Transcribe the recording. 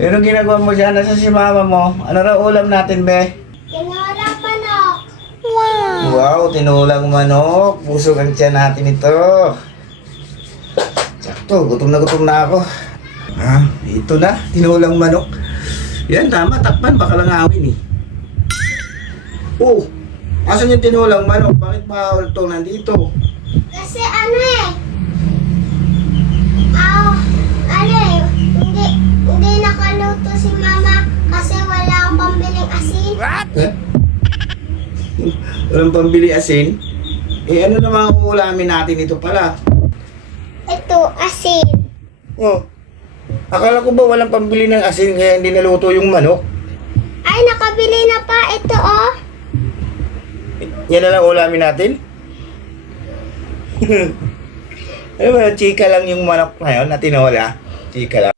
Pero ginagawa mo siya, nasa si mama mo. Ano raw ulam natin, be? Tinolang manok. Wow. Wow, tinulang manok. Busog ang tiyan natin ito. Sakto, gutom na ako. Ha, ito na, tinulang manok. Yan, tama, takpan, baka lang awin eh. Oh, asan yung tinulang manok? Bakit bawal ito nandito? Kasi ano eh. Hindi nakaluto si mama kasi wala akong pambiling asin. Eh? Walang pambili asin? Eh, ano naman ang ulamin natin ito pala? Ito, asin. Oh, akala ko ba walang pambili ng asin kaya hindi naluto yung manok? Ay, nakabili na pa. Ito oh. Yan na lang ulamin natin? Ano ba, chika lang yung manok ngayon na tinola? Chika lang.